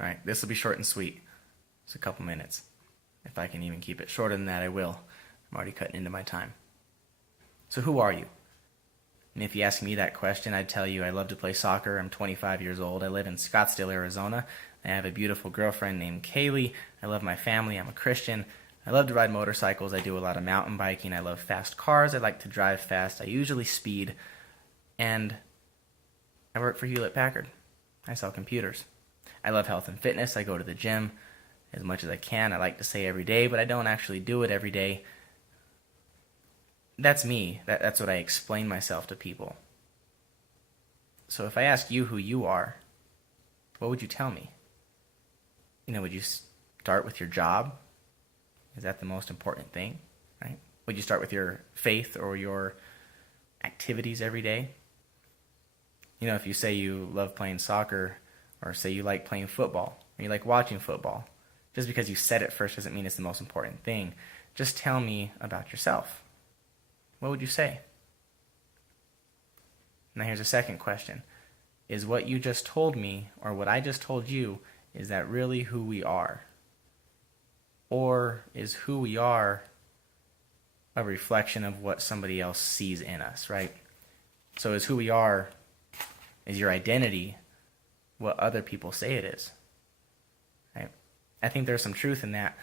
All right, this will be short and sweet. It's a couple minutes. If I can even keep it shorter than that, I will. I'm already cutting into my time. So who are you? And if you ask me that question, I'd tell you I love to play soccer. I'm 25 years old. I live in Scottsdale, Arizona. I have a beautiful girlfriend named Kaylee. I love my family. I'm a Christian. I love to ride motorcycles. I do a lot of mountain biking. I love fast cars. I like to drive fast. I usually speed. And I work for Hewlett Packard. I sell computers. I love health and fitness. I go to the gym as much as I can. I like to say every day, but I don't actually do it every day. That's me. That's what I explain myself to people. So if I ask you who you are, what would you tell me? Would you start with your job? Is that the most important thing, right? Would you start with your faith or your activities every day? If you say you love playing soccer, or say you like playing football, or you like watching football, just because you said it first doesn't mean it's the most important thing. Just tell me about yourself. What would you say? Now here's a second question. Is what you just told me, or what I just told you, is that really who we are? Or is who we are a reflection of what somebody else sees in us, right? So is who we are, is your identity what other people say it is? Right? I think there's some truth in that.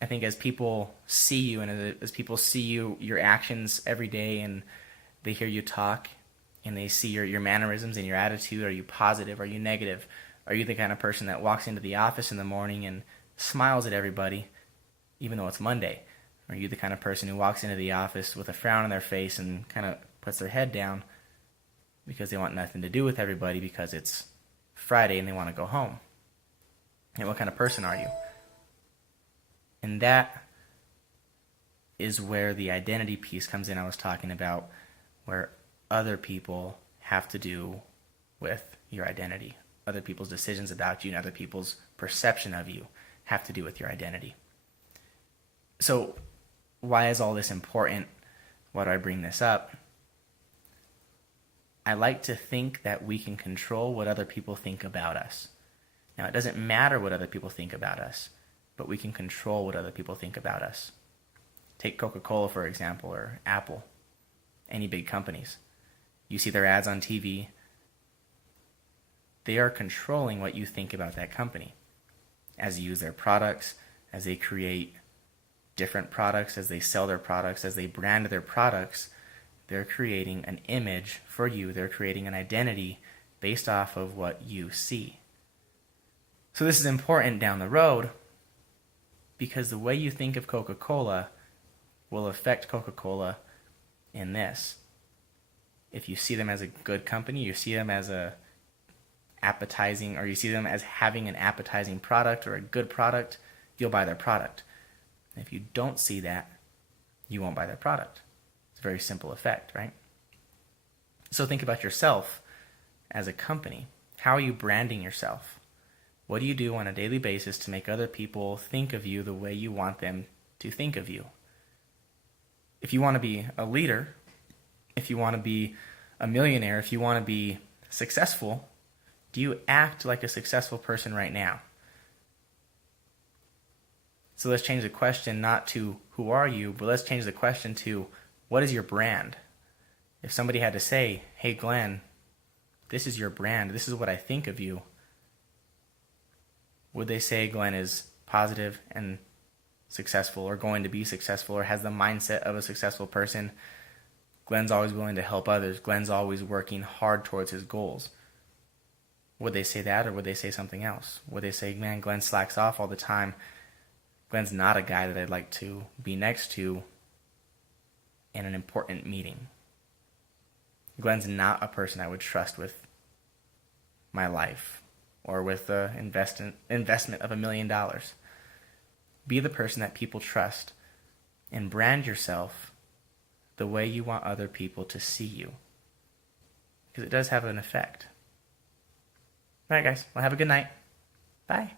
I think as people see you, and as people see your actions every day, and they hear you talk, and they see your mannerisms and your attitude, are you positive? Are you negative? Are you the kind of person that walks into the office in the morning and smiles at everybody, even though it's Monday? Are you the kind of person who walks into the office with a frown on their face and kind of puts their head down because they want nothing to do with everybody because it's Friday and they want to go home? And what kind of person are you? And that is where the identity piece comes in I was talking about, where other people have to do with your identity. Other people's decisions about you and other people's perception of you have to do with your identity. So why is all this important? Why do I bring this up? I like to think that we can control what other people think about us. Now, it doesn't matter what other people think about us, but we can control what other people think about us. Take Coca-Cola, for example, or Apple, any big companies. You see their ads on TV. They are controlling what you think about that company. As you use their products, as they create different products, as they sell their products, as they brand their products, they're creating an image for you. They're creating an identity based off of what you see. So this is important down the road because the way you think of Coca-Cola will affect Coca-Cola in this. If you see them as a good company, you see them as a appetizing, or you see them as having an appetizing product or a good product, you'll buy their product. If you don't see that, you won't buy their product. It's a very simple effect, right? So think about yourself as a company. How are you branding yourself? What do you do on a daily basis to make other people think of you the way you want them to think of you? If you want to be a leader, if you want to be a millionaire, if you want to be successful, do you act like a successful person right now? So let's change the question not to who are you, but let's change the question to what is your brand? If somebody had to say, hey Glenn, this is your brand, this is what I think of you, would they say Glenn is positive and successful, or going to be successful, or has the mindset of a successful person? Glenn's always willing to help others. Glenn's always working hard towards his goals. Would they say that, or would they say something else? Would they say, man, Glenn slacks off all the time. Glenn's not a guy that I'd like to be next to in an important meeting. Glenn's not a person I would trust with my life or with the investment of $1 million. Be the person that people trust and brand yourself the way you want other people to see you, because it does have an effect. All right, guys. Well, have a good night. Bye.